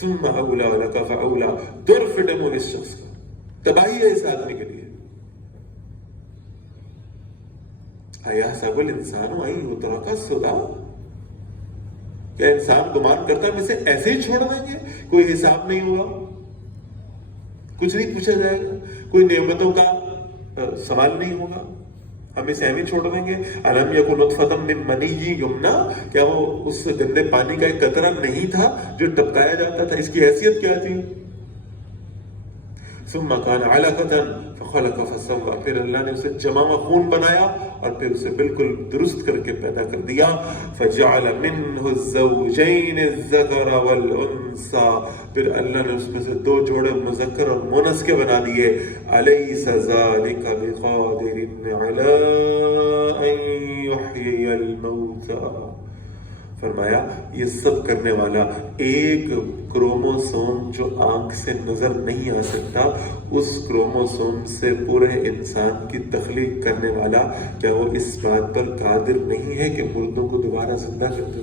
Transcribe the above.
ثم اولا لک فاولا، دور فٹم ہو اس شخص کا، تباہی ہے اس آدمی کے لیے. ایحسب الانسان ان یترک سدی، کیا انسان گمان کرتا ہے ہم اسے ایسے ہی چھوڑ دیں گے؟ کوئی حساب نہیں ہوگا، کچھ نہیں پوچھا جائے گا، کوئی نعمتوں کا سوال نہیں ہوگا، ہم اسے ایویں چھوڑ دیں گے؟ الم یکن نطفۃ من منی یمنی، کیا وہ اس گندے پانی کا ایک قطرہ نہیں تھا جو ٹپکایا جاتا تھا؟ اس کی حیثیت کیا تھی؟ ثم كان علقة فخلق فسوى، پھر اللہ نے اسے جمع و خون بنایا اور پھر اسے بالکل درست کر کے پیدا کر دیا. فجعل منه الزوجين الذكر والانثى، پھر اللہ نے اس میں سے دو جوڑے مذکر اور مؤنث کے بنا دیے. الیس ذلک بقادر علی ان یحیی الموتى، فرمایا یہ سب کرنے والا، ایک کروموسوم جو آنکھ سے نظر نہیں آ سکتا، اس کروموسوم سے پورے انسان کی تخلیق کرنے والا، کیا وہ اس بات پر قادر نہیں ہے کہ مردوں کو دوبارہ زندہ کر دے؟